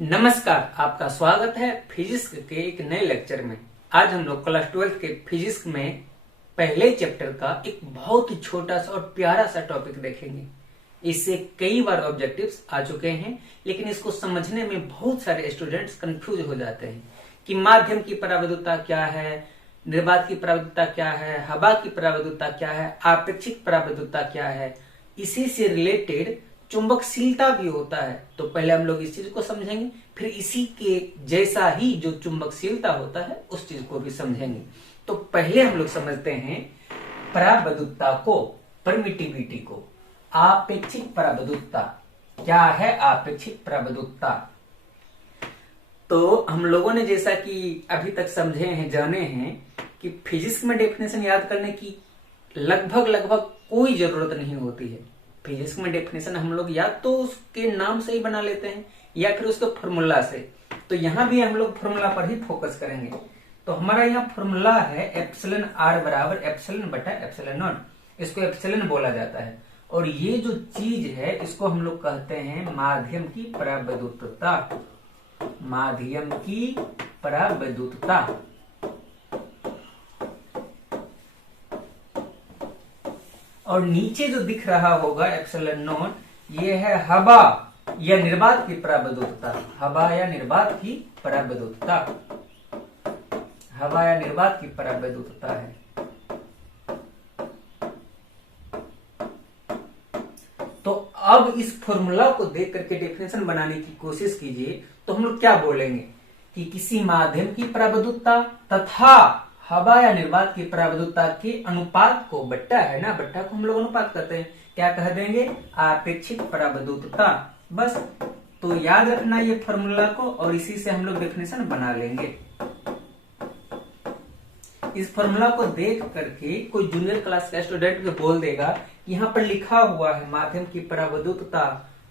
नमस्कार, आपका स्वागत है फिजिक्स के एक नए लेक्चर में। आज हम लोग क्लास 12 के फिजिक्स में पहले चैप्टर का एक बहुत ही छोटा सा और प्यारा सा टॉपिक देखेंगे। इससे कई बार ऑब्जेक्टिव्स आ चुके हैं, लेकिन इसको समझने में बहुत सारे स्टूडेंट्स कंफ्यूज हो जाते हैं कि माध्यम की परावैद्युता क्या है, निर्वात की परावैद्युता क्या है, हवा की परावैद्युता क्या है, आपेक्षिक परावैद्युता क्या है। इसी से रिलेटेड चुंबकशीलता भी होता है। तो पहले हम लोग इस चीज को समझेंगे, फिर इसी के जैसा ही जो चुंबकशीलता होता है उस चीज को भी समझेंगे। तो पहले हम लोग समझते हैं परावैद्युता को, परमिटिविटी को। आपेक्षिक परावैद्युता क्या है? आपेक्षिक परावैद्युता तो हम लोगों ने जैसा कि अभी तक समझे हैं, जाने हैं कि फिजिक्स में डेफिनेशन याद करने की लगभग कोई जरूरत नहीं होती है। फिजिक्स में डेफिनेशन हम लोग या तो उसके नाम से ही बना लेते हैं या फिर उसके फॉर्मूला से। तो यहाँ भी हम लोग फॉर्मूला पर ही फोकस करेंगे। तो हमारा यहाँ फॉर्मूला है एप्सिलॉन आर बराबर एप्सिलॉन बटा एप्सिलॉन नॉट। इसको एप्सिलॉन बोला जाता है। और ये जो चीज है इसको हम लोग कहते हैं माध्यम की परावैद्युतता। माध्यम की परावैद्युतता। और नीचे जो दिख रहा होगा एप्सिलॉन नॉट, ये है हवा या निर्वात की परावैद्युतता। हवा या निर्वात की परावैद्युतता। हवा या निर्वात की परावैद्युतता है। तो अब इस फॉर्मूला को देख करके डेफिनेशन बनाने की कोशिश कीजिए। तो हम लोग क्या बोलेंगे कि किसी माध्यम की परावैद्युतता तथा हवा या निर्वात की परावैद्युतता के अनुपात को, बट्टा है ना, बट्टा को हम लोग अनुपात कहते हैं, क्या कह देंगे? आपेक्षिक परावैद्युतता। बस तो याद रखना ये फॉर्मूला को, और इसी से हम लोग डेफिनेशन बना लेंगे। इस फॉर्मूला को देख करके कोई जूनियर क्लास का स्टूडेंट भी बोल देगा, यहाँ पर लिखा हुआ है माध्यम की परावैद्युतता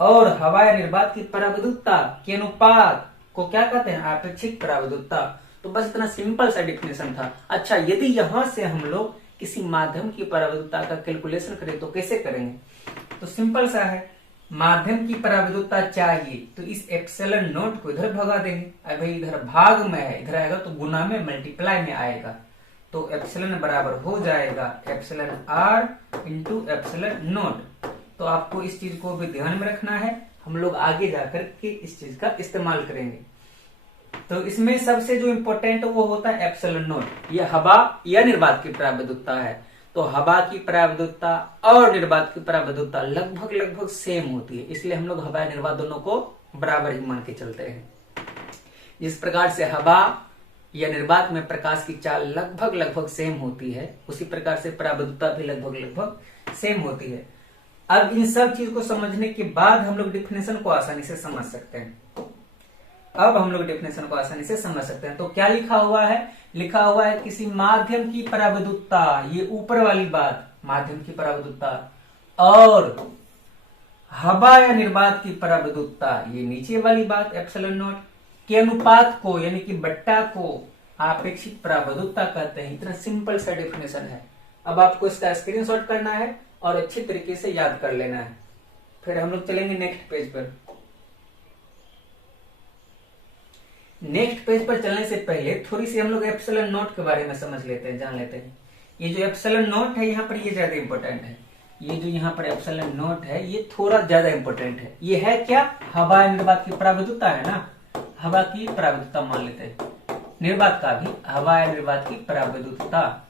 और हवा या निर्वात की परावैद्युतता के अनुपात को क्या कहते हैं? आपेक्षिक परावैद्युतता। तो बस इतना सिंपल सा डिफिनेशन था। अच्छा, यदि यहां से हम लोग किसी माध्यम की परावैद्युतता का कैलकुलेशन करें तो कैसे करेंगे? तो सिंपल सा है, माध्यम की परावैद्युतता चाहिए तो इस एप्सिलॉन नॉट को इधर भगा देंगे। अभी इधर भाग में है, इधर आएगा तो गुना में, मल्टीप्लाई में आएगा। तो एप्सिलॉन बराबर हो जाएगा epsilon r into epsilon naught. तो आपको इस चीज को भी ध्यान में रखना है। हम लोग आगे जाकर के इस चीज का इस्तेमाल करेंगे। तो इसमें सबसे जो इम्पोर्टेंट वो होता है एप्सिलॉन नॉट। ये हवा या निर्वात की परावैद्युतता है। तो हवा की परावैद्युतता और निर्वात की परावैद्युतता लगभग सेम होती है, इसलिए हम लोग हवा या निर्वात दोनों को बराबर ही मान के चलते हैं। जिस प्रकार से हवा या निर्वात में प्रकाश की चाल लगभग सेम होती है, उसी प्रकार से परावैद्युतता भी लगभग सेम होती है। अब इन सब चीज को समझने के बाद हम लोग डिफिनेशन को आसानी से समझ सकते हैं। अब हम लोग डेफिनेशन को आसानी से समझ सकते हैं। तो क्या लिखा हुआ है? लिखा हुआ है किसी माध्यम की परावैद्युतता, ये ऊपर वाली बात, माध्यम की परावैद्युतता, और हवा या निर्वात की परावैद्युतता, ये नीचे वाली बात, एप्सिलॉन नॉट के अनुपात को यानी कि बट्टा को आपेक्षिक परावैद्युतता कहते हैं। इतना सिंपल सा डेफिनेशन है। अब आपको इसका स्क्रीनशॉट करना है और अच्छी तरीके से याद कर लेना है। फिर हम लोग चलेंगे नेक्स्ट पेज पर। नेक्स्ट पेज पर चलने से पहले थोड़ी सी हम लोग एप्सिलॉन नॉट के बारे में समझ लेते हैं, जान लेते हैं। ये जो एप्सिलॉन नॉट है यहाँ पर, ये ज्यादा इंपॉर्टेंट है। ये जो यहाँ पर एप्सिलॉन नॉट है ये थोड़ा ज्यादा इंपॉर्टेंट है। ये है क्या? हवा या निर्वात की परावैद्युतता है ना, हवा की परावैद्युतता मान लेते हैं। निर्वात का भी हवा या निर्वात की परावैद्युतता,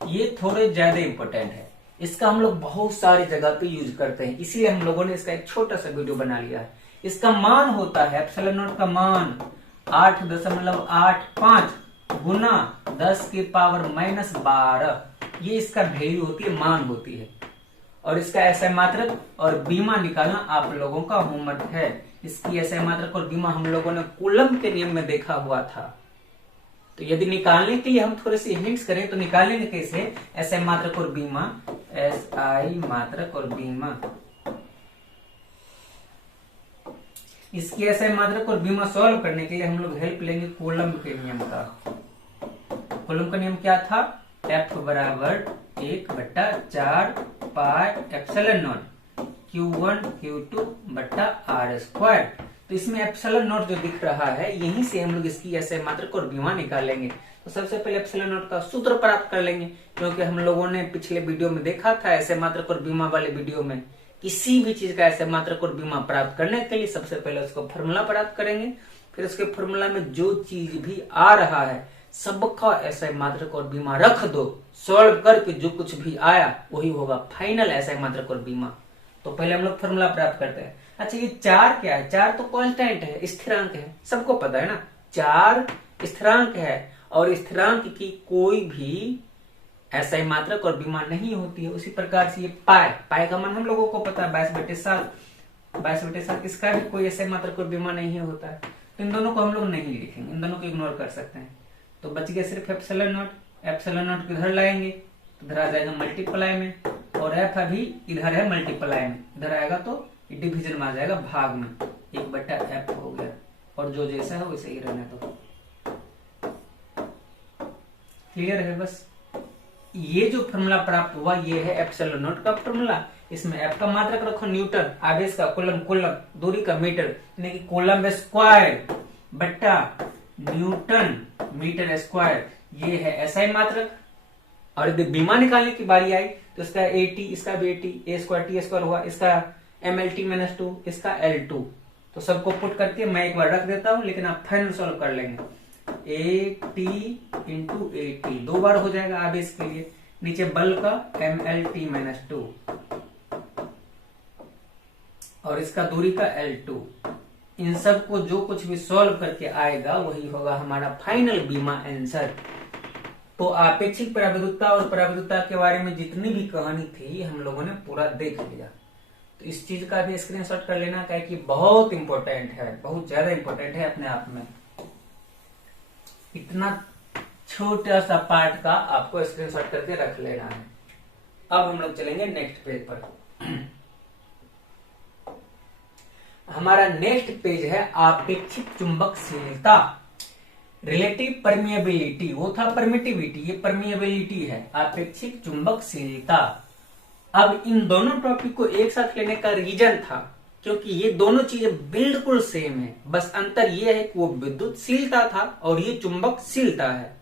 ये थोड़े ज्यादा इंपॉर्टेंट है। इसका हम लोग बहुत सारी जगह पे यूज करते हैं, इसीलिए हम लोगों ने इसका एक छोटा सा वीडियो बना लिया है। इसका मान होता है, एप्सिलॉन नॉट का मान 8.85 गुना 10 की पावर -12, ये इसका वैल्यू होती है, मान होती है। और इसका एसआई मात्रक और बीमा निकालना आप लोगों का होमवर्क है। इसकी एसआई मात्रक और बीमा हम लोगों ने कूलम के नियम में देखा हुआ था। तो यदि निकालने के लिए हम थोड़े से हिंट्स करें तो निकालेंगे कैसे? एसआई मात्रक और बीमा, एसआई मात्रक और बीमा, इसकी एसआई मात्रक और बीमा सॉल्व करने के लिए हम लोग हेल्प लेंगे कूलम के नियम का। कूलम का नियम क्या था? F बराबर 1/4 pi epsilon not Q1 Q2 बटा R स्क्वायर। तो इसमें एप्सिलॉन नॉट जो दिख रहा है, यहीं से हम लोग इसकी ऐसे मात्रक और बीमा निकालेंगे। तो सबसे पहले एप्सिलॉन नॉट का सूत्र प्राप्त कर लेंगे, क्योंकि हम लोगों ने पिछले वीडियो में देखा था ऐसे मात्रक और बीमा वाले वीडियो में, किसी भी चीज का ऐसे मात्रक और बीमा प्राप्त करने के लिए सबसे पहले उसको फॉर्मूला प्राप्त करेंगे, फिर उसके फॉर्मूला में जो चीज भी आ रहा है सबका ऐसे मात्रक और बीमा रख दो, सॉल्व करके जो कुछ भी आया वही होगा फाइनल ऐसे मात्रक और बीमा। तो पहले हम लोग फॉर्मूला प्राप्त करते हैं। अच्छा, ये 4 क्या है? 4 तो कांस्टेंट है, स्थिरांक है, सबको पता है ना, 4 स्थिरांक है और स्थिरांक की कोई भी ऐसा मात्रक और बीमा नहीं होती है। उसी प्रकार से ये पाई का मान हम लोगों को पता है 22/7, 22/7 इसका भी कोई ऐसा मात्रक और बीमा नहीं होता है। तो इन दोनों को हम लोग नहीं लिखेंगे, इन दोनों को इग्नोर कर सकते हैं। तो बच गया सिर्फ एप्सिलॉन नॉट। एप्सिलॉन नॉट को इधर लाएंगे तो इधर आ जाएगा मल्टीप्लाई में, और एफ अभी इधर है मल्टीप्लाई में, इधर आएगा तो डिवीजन में आ जाएगा भाग में, 1/f हो गया। और जो जैसा है वैसे ही रहने दो। क्लियर है? बस ये जो फॉर्मूला प्राप्त हुआ ये है एप्सिलॉन नॉट का फॉर्मूला। इसमें एफ का मात्रक रखो न्यूटन, आवेश का कूलम, दूरी का मीटर, यानी कि कूलम स्क्वायर बट्टा न्यूटन मीटर स्क्वायर, ये है एसआई मात्रक। और यदि बीमा निकालने की बारी आई तो इसका एटी, इसका भी एटी, ए स्क्वायर टी स्क्वायर हुआ, इसका MLT-2, इसका L2। तो सबको पुट करके मैं एक बार रख देता हूं, लेकिन आप फाइनल सॉल्व कर लेंगे। AT इंटू AT 2 बार हो जाएगा आवेश के लिए, नीचे बल का MLT-2 और इसका दूरी का L2। इन सब को जो कुछ भी सॉल्व करके आएगा वही होगा हमारा फाइनल बीमा आंसर। तो आपेक्षिक पराविद्युतता और पराविद्युतता के बारे में जितनी भी कहानी थी हम लोगों ने पूरा देख लिया। तो इस चीज का भी स्क्रीनशॉट कर लेना, क्या कि बहुत इंपॉर्टेंट है, बहुत ज्यादा इंपॉर्टेंट है अपने आप में। इतना छोटा सा पार्ट का आपको स्क्रीनशॉट करके रख लेना है। अब हम लोग चलेंगे नेक्स्ट पेज पर। हमारा नेक्स्ट पेज है आपेक्षिक चुंबकशीलता, रिलेटिव परमिएबिलिटी। वो था परमिटिविटी, ये परमिएबिलिटी है, आपेक्षिक चुंबकशीलता। अब इन दोनों टॉपिक को एक साथ लेने का रीजन था क्योंकि ये दोनों चीजें बिल्कुल सेम है, बस अंतर ये है कि वो विद्युतशीलता था और ये चुंबकशीलता है,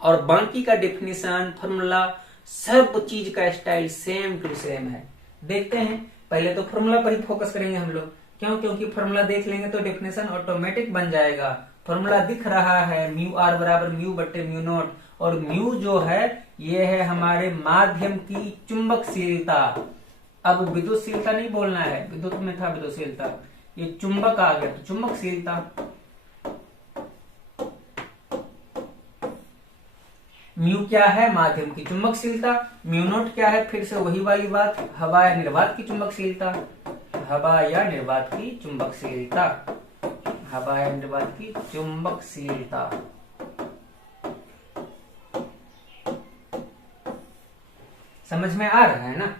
और बाकी का डेफिनेशन, फॉर्मूला, सब चीज का स्टाइल सेम टू सेम है। देखते हैं, पहले तो फॉर्मूला पर ही फोकस करेंगे हम लोग। क्यों? क्योंकि फॉर्मूला देख लेंगे तो डेफिनेशन ऑटोमेटिक बन जाएगा। फॉर्मूला दिख रहा है म्यू आर बराबर म्यू बटे म्यू नॉट, और म्यू जो है ये है हमारे माध्यम की चुंबकशीलता। अब विद्युतशीलता नहीं बोलना है, विद्युत में था विद्युतशीलता, ये चुंबक आ गया तो चुंबकशीलता। म्यू क्या है? माध्यम की चुंबकशीलता। म्यू नॉट क्या है? फिर से वही वाली बात, हवा या निर्वात की चुंबकशीलता, हवा या निर्वात की चुंबकशीलता, हवा या निर्वात की चुंबकशीलता। समझ में आ रहा है ना?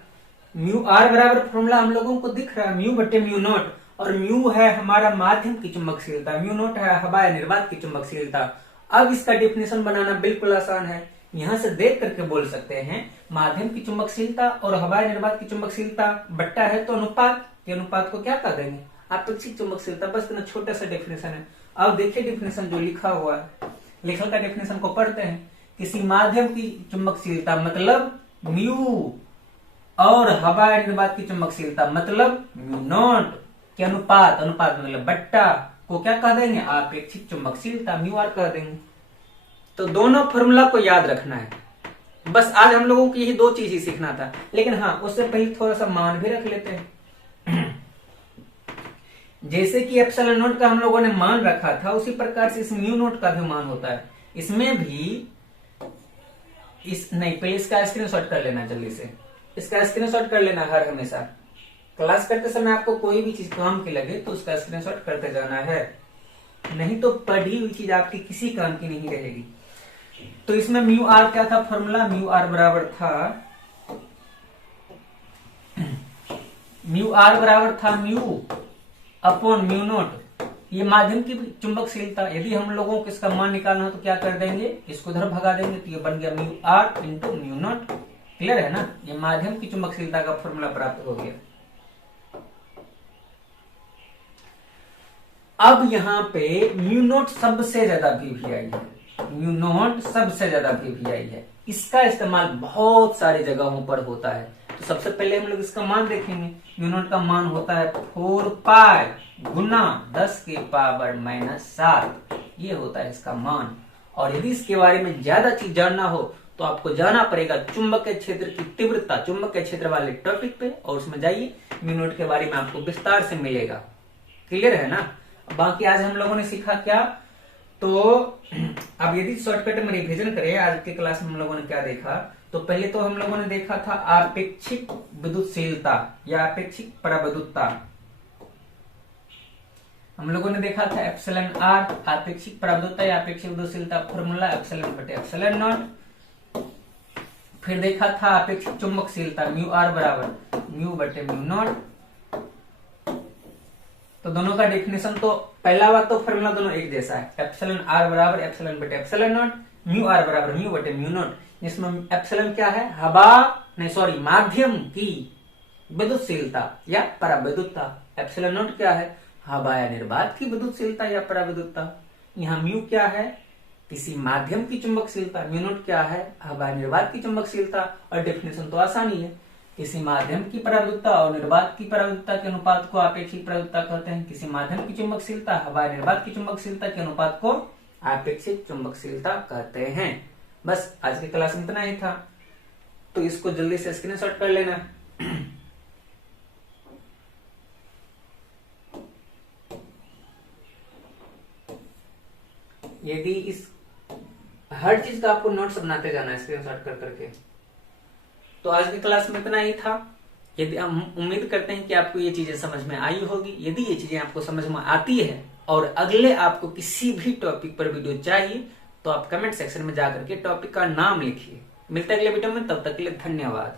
म्यू आर बराबर फॉर्मूला हम लोगों को दिख रहा है म्यू बटे म्यू नॉट, और म्यू है हमारा माध्यम की चुंबकशीलता, म्यू नॉट है हवा या निर्वात की चुंबकशीलता। अब इसका डेफिनेशन बनाना बिल्कुल आसान है, यहां से देख करके बोल सकते हैं माध्यम की चुंबकशीलता और हवा या निर्वात की चुंबकशीलता बट्टा है तो अनुपात, ये अनुपात को क्या कर देंगे? आपेक्षिक चुंबकशीलता। बस इतना छोटा सा डेफिनेशन है। अब देखिए डेफिनेशन जो लिखा हुआ है, लेखक का डेफिनेशन को पढ़ते हैं। किसी माध्यम की चुंबकशीलता मतलब म्यू, और हवा या निर्वात की चुंबकशीलता मतलब म्यू नॉट के अनुपात, अनुपात मतलब बट्टा को क्या कह देंगे? आपेक्षिक चुंबकशीलता, म्यू आर कह देंगे। तो दोनों फॉर्मूला को याद रखना है। बस आज हम लोगों को यही दो चीज ही सीखना था, लेकिन हाँ उससे पहले थोड़ा सा मान भी रख लेते हैं। जैसे कि एप्सिलॉन नॉट का हम लोगों ने मान रखा था, उसी प्रकार से इस म्यू नॉट का भी मान होता है। इसमें भी नहीं, पहले इसका स्क्रीनशॉट कर लेना, जल्दी से इसका स्क्रीनशॉट कर लेना। हर हमेशा क्लास करते समय आपको कोई भी चीज काम की लगे तो उसका स्क्रीनशॉट करते जाना है, नहीं तो पढ़ी हुई चीज आपकी किसी काम की नहीं रहेगी। तो इसमें म्यू आर क्या था? फॉर्मूला म्यू आर बराबर था म्यू अपॉन म्यू नॉट, ये माध्यम की चुंबकशीलता। यदि हम लोगों को इसका मान निकालना हो तो क्या कर देंगे? इसको उधर भगा देंगे, तो ये बन गया mu r into mu naught. Clear है ना? ये माध्यम की चुंबकशीलता का फॉर्मूला प्राप्त हो गया। अब यहाँ पे म्यू नोट सबसे ज्यादा वीवीआई है, म्यू नोट सबसे ज्यादा वीवीआई है। इसका इस्तेमाल बहुत सारी जगहों पर होता है। तो सबसे पहले हम लोग इसका मान देखेंगे। म्यू नोट का मान होता है 4 पाई गुना 10 की पावर -7, ये होता है इसका मान। और यदि इसके बारे में ज्यादा चीज जानना हो तो आपको जाना पड़ेगा चुंबकीय क्षेत्र की तीव्रता, चुंबकीय क्षेत्र वाले टॉपिक पे, और उसमें जाइए, म्यू नोट के बारे में आपको विस्तार से मिलेगा। क्लियर है ना। बाकी आज हम लोगों ने सीखा क्या, तो अब यदि शॉर्टकट में रिवीजन करें, आज के क्लास में हम लोगों ने क्या देखा, तो पहले तो हम लोगों ने देखा था आपेक्षिक विद्युतशीलता या आपेक्षिक पराविद्युतता। हम लोगों ने देखा था एप्सिलॉन आर, आपेक्षिक पराविद्युतता या आपेक्षिक विद्युतशीलता फॉर्मूला एप्सिलॉन बटे एप्सिलॉन नॉट। फिर देखा था आपेक्षिक चुंबकशीलता म्यू आर बराबर म्यू बटे म्यू नॉट। तो दोनों का डेफिनेशन तो पहला बात तो फॉर्मूला दोनों एक जैसा है, एप्सिलॉन आर बराबर एप्सिलॉन बटे एप्सिलॉन नॉट, म्यू आर बराबर म्यू बटे म्यू नॉट। इसमें एप्सिलॉन क्या है, माध्यम की विद्युतशीलता या पराविद्युतता। एप्सिलॉन नॉट क्या है, हवा या निर्वात की विद्युतशीलता या पराविद्युतता। यहाँ म्यू क्या है, किसी माध्यम की चुंबकशीलता, म्यू नॉट क्या है, हवा या निर्वात की चुंबकशीलता। और डेफिनेशन तो आसानी है, किसी माध्यम की पराविद्युतता और निर्वात की पराविद्युतता के अनुपात को आपेक्षिक पराविद्युतता कहते हैं। किसी माध्यम की चुंबकशीलता, हवा निर्वात की चुंबकशीलता के अनुपात को आपेक्षिक चुंबकशीलता कहते हैं। बस आज की क्लास में इतना ही था, तो इसको जल्दी से स्क्रीनशॉट कर लेना। यदि इस हर चीज का आपको नोट्स बनाते जाना है स्क्रीनशॉट कर करके। तो आज की क्लास में इतना ही था। यदि हम उम्मीद करते हैं कि आपको ये चीजें समझ में आई होगी। यदि ये चीजें आपको समझ में आती है और अगले आपको किसी भी टॉपिक पर वीडियो चाहिए तो आप कमेंट सेक्शन में जाकर के टॉपिक का नाम लिखिए। मिलते हैं अगले वीडियो में, तब तक के लिए धन्यवाद।